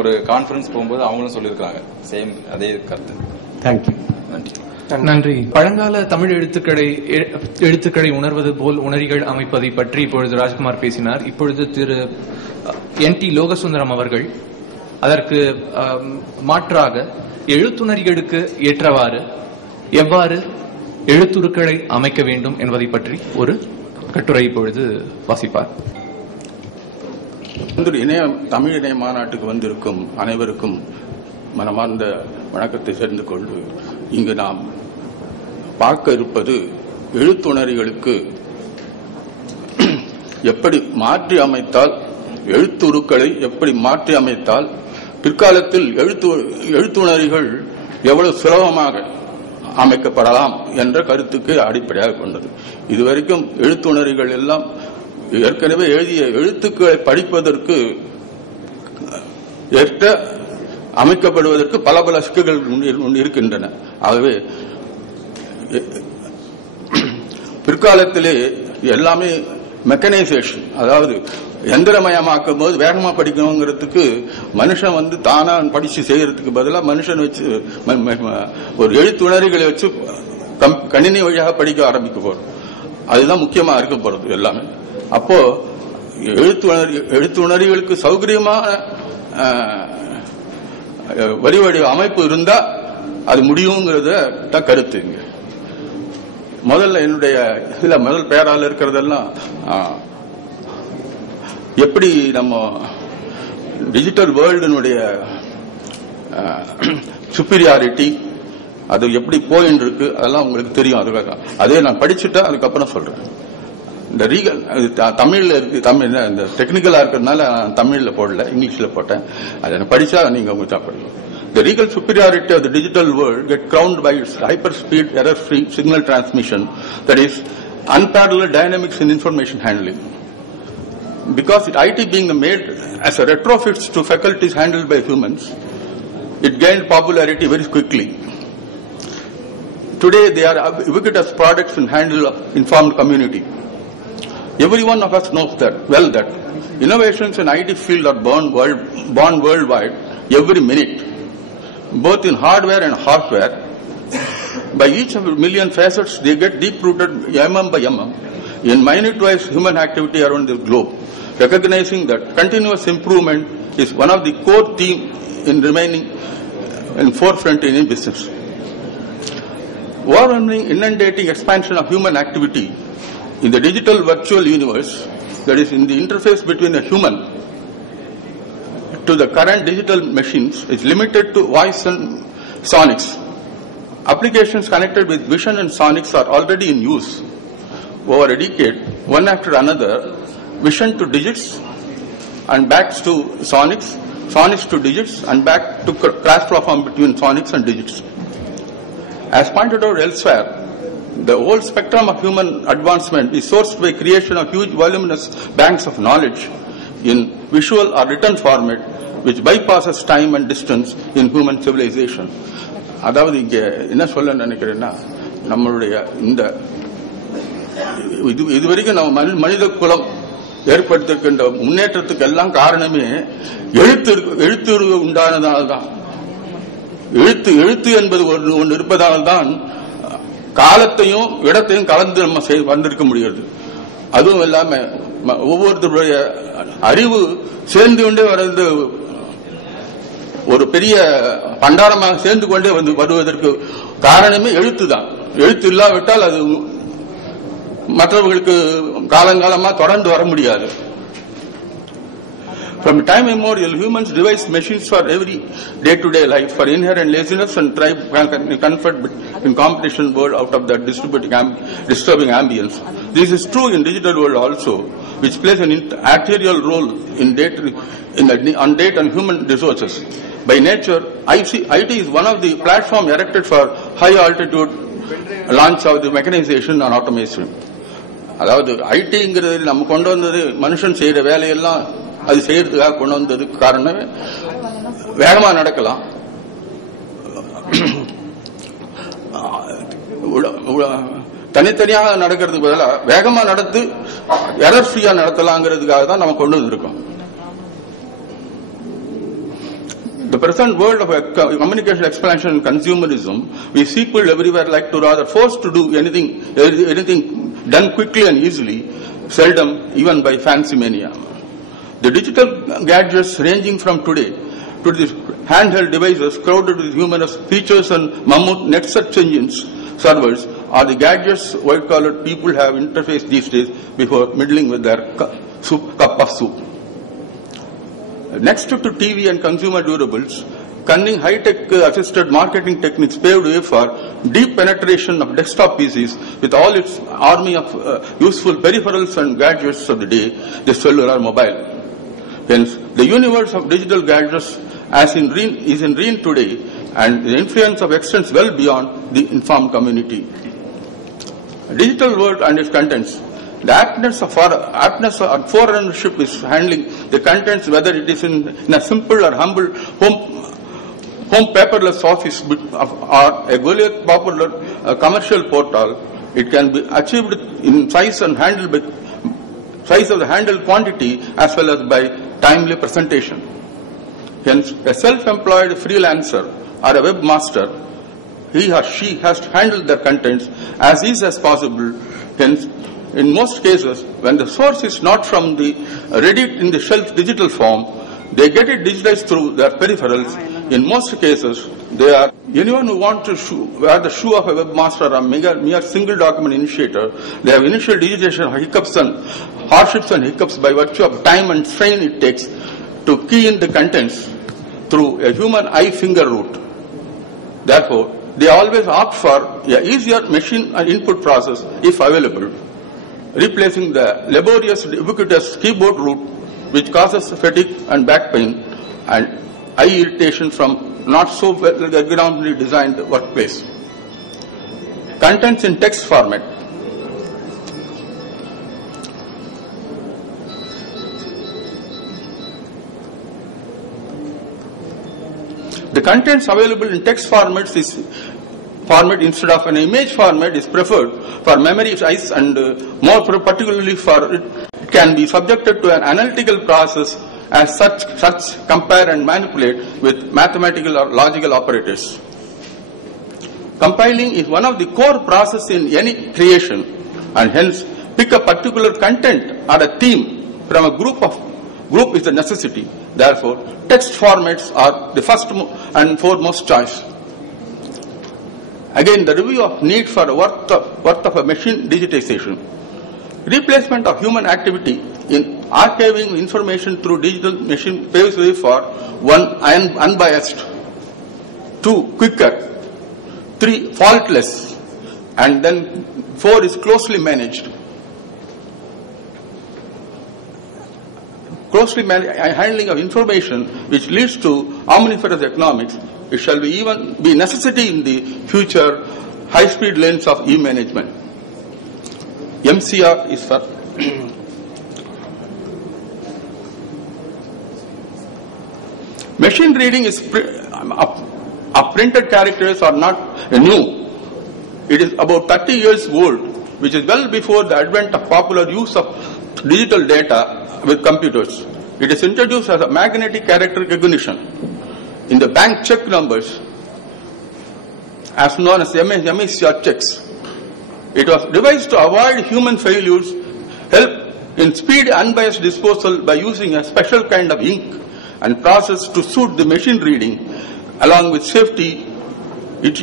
ஒரு கான்ஃபரன்ஸ் போகும்போது அவங்களும் சொல்லியிருக்காங்க சேம் அதே கருத்து. தேங்க்யூ. நன்றி. பழங்கால தமிழ் எழுத்துக்களை உணர்வது போல் உணரிகள் அமைப்பதை பற்றி இப்பொழுது ராஜ்குமார் பேசினார். இப்பொழுது திரு NT லோகசுந்தரம் அவர்கள் அதற்கு மாற்றாக எழுத்துணரிகளுக்கு ஏற்றவாறு எவ்வாறு எழுத்துருக்களை அமைக்க வேண்டும் என்பதை பற்றி ஒரு கட்டுரை இப்பொழுது வாசிப்பார். தமிழ் இணைய மாநாட்டுக்கு வந்திருக்கும் அனைவருக்கும் மனமார்ந்த வணக்கத்தை சேர்ந்து கொண்டு இங்கு நாம் பார்க்க இருப்பது எழுத்துணரிகளுக்கு எப்படி மாற்றி அமைத்தால், எழுத்துருக்களை எப்படி மாற்றி அமைத்தால் பிற்காலத்தில் எழுத்துணரிகள் எவ்வளவு சுலபமாக அமைக்கப்படலாம் என்ற கருத்துக்கு அடிப்படையாக கொண்டது. இதுவரைக்கும் எழுத்துணரிகள் எல்லாம் ஏற்கனவே எழுதிய எழுத்துக்களை படிப்பதற்கு ஏற்ற அமைக்கப்படுவதற்கு பல பல சிக்கல்கள் இருக்கின்றன. ஆகவே பிற்காலத்திலே எல்லாமே மெக்கனைசேஷன், அதாவது எந்திரமயமாக்கும் போது வேகமா படிக்கணுங்கிறதுக்கு மனுஷன் தானா படிச்சு செய்யறதுக்கு பதிலாக மனுஷன் வச்சு ஒரு எழுத்துணரிகளை வச்சு கணினி வழியாக படிக்க ஆரம்பிக்க போறோம். அதுதான் முக்கியமா இருக்க போறது எல்லாமே. அப்போ எழுத்துணரிகளுக்கு சௌகரியமான வரி வடிவ அமைப்பு இருந்தா அது முடியுங்கிறத கருத்து. இங்க முதல்ல என்னுடைய முதல் பேரால இருக்கிறதெல்லாம் எப்படி நம்ம டிஜிட்டல் வேர்ல்டுனுடைய சுப்பீரியாரிட்டி அது எப்படி போயின்னு இருக்கு அதெல்லாம் உங்களுக்கு தெரியும். அதுக்காக அதே நான் படிச்சுட்டா அதுக்கப்புறம் சொல்றேன். இந்த ரீகல் தமிழ்ல இருக்கு, தமிழ் இந்த டெக்னிக்கலா இருக்கிறதுனால நான் தமிழ்ல போடல, இங்கிலீஷ்ல போட்டேன். அதை படிச்சா நீங்க படிக்கும். The regal superiority of the digital world get crowned by its hyper-speed, error-free signal transmission, that is, unparalleled dynamics in information handling. Because IT being made as a retrofit to faculties handled by humans, it gained popularity very quickly. Today, they are ubiquitous products in handle of informed community. Every one of us knows that innovations in IT field are born worldwide every minute, both in hardware and software. By each of a million facets, they get deep-rooted mm by mm in minute-wise human activity around the globe. Recognizing that continuous improvement is one of the core themes in remaining in forefront in business. Overwhelming, inundating expansion of human activity in the digital virtual universe, that is in the interface between a human to the current digital machines, is limited to voice and sonics. Applications connected with vision and sonics are already in use. Over a decade, one after another, vision to digits and back to sonics, sonics to digits and back to cross platform between sonics and digits. As pointed out elsewhere, the whole spectrum of human advancement is sourced by creation of huge voluminous banks of knowledge in visual or written format, which bypasses time and distance in human civilization. அதாவது இங்க என்ன சொல்ல நினைக்கிறேன்னா, நம்மளுடைய இந்த இதுவரைக்கும் நம்ம மனித குலம் ஏற்படுத்திருக்கின்ற முன்னேற்றத்துக்கு எல்லாம் காரணமே எழுத்து உண்டானதால்தான். எழுத்து என்பது ஒன்று இருப்பதால்தான் காலத்தையும் இடத்தையும் கலந்து நம்ம வந்திருக்க முடியாது. அதுவும் இல்லாம ஒவ்வொருத்தருடைய அறிவு சேர்ந்து கொண்டே வருவது ஒரு பெரிய பண்டாரமாக சேர்ந்து கொண்டே வருவதற்கு காரணமே எழுத்து தான். எழுத்து இல்லாவிட்டால் அது மற்றவர்களுக்கு காலங்காலமா தொடர்ந்து வர முடியாது. From time immemorial, humans devised machines for every day-to-day life, for inherent laziness and thrive comfort in competition world out of that disturbing ambience. This is true in digital world also, which plays an arterial role in on data and human resources. By nature, IT is one of the platform erected for high altitude launch of the mechanization and automation. அதாவது ஐடிங்கிறது நம்ம கொண்டு வந்தது மனுஷன் செய்யற வேலையெல்லாம் அது செய்யறதுக்காக கொண்டு வந்ததுக்கு காரணமே வேகமா நடக்கலாம், தனித்தனியாக நடக்கிறதுக்கு பதிலாக வேகமா நடத்து எரர் ஃப்ரீயா நடத்தலாங்கிறதுக்காக தான் நம்ம கொண்டு வந்திருக்கோம். the present world of communication expansion and consumerism, we see people everywhere like to rather forced to do anything done quickly and easily, seldom even by fancy mania. The digital gadgets ranging from today to these handheld devices crowded with humorous features and mammoth net search engines, servers, are the gadgets white-collar people have interfaced these days before middling with their cup of soup. Next to TV and consumer durables, cunning high-tech assisted marketing techniques paved way for deep penetration of desktop PCs with all its army of useful peripherals and gadgets of the day, the cellular mobile. Hence, the universe of digital gadgets is in reign today, and the influence of extends well beyond the informed community. Digital world and its contents. The aptness of forerunnership is handling the contents, whether it is in a simple or humble home paperless office or a Goliath popular commercial portal. It can be achieved in size and handled by size of the handled quantity as well as by timely presentation. Hence, a self-employed freelancer or a webmaster, he or she has to handle their contents as easy as possible. Hence, in most cases, when the source is not from the ready in the shelf digital form, they get it digitized through their peripherals. In most cases, they are anyone who wants to wear the shoe of a webmaster or mere single document initiator. They have initial digitization hiccups and hardships and hiccups by virtue of time and strain it takes to key in the contents through a human eye finger route. Therefore, they always opt for an easier machine input process if available, replacing the laborious ubiquitous keyboard route which causes fatigue and back pain and eye irritation from not so ergonomically designed workplace. Contents in text format. The contents available in text format instead of an image format is preferred for memory size and more particularly for it can be subjected to an analytical process as such compare and manipulate with mathematical or logical operators. Compiling is one of the core processes in any creation, and hence pick a particular content or a theme from a group is a necessity. Therefore, text formats are the first and foremost choice. Again, the review of need for worth of a machine digitization. Replacement of human activity in archiving information through digital machine paves way for 1. Unbiased, 2. Quicker, 3. Faultless, and then 4 is closely managed. Closely handling of information which leads to omnivorous economics. It shall be even be necessity in the future high-speed lanes of e-management. MCR is for machine reading is printed characters are not new. It is about 30 years old, which is well before the advent of popular use of digital data with computers. It is introduced as a magnetic character recognition in the bank check numbers, as known as MSCR checks. It was devised to avoid human failures, help in speed unbiased disposal by using a special kind of ink and process to suit the machine reading, along with safety. It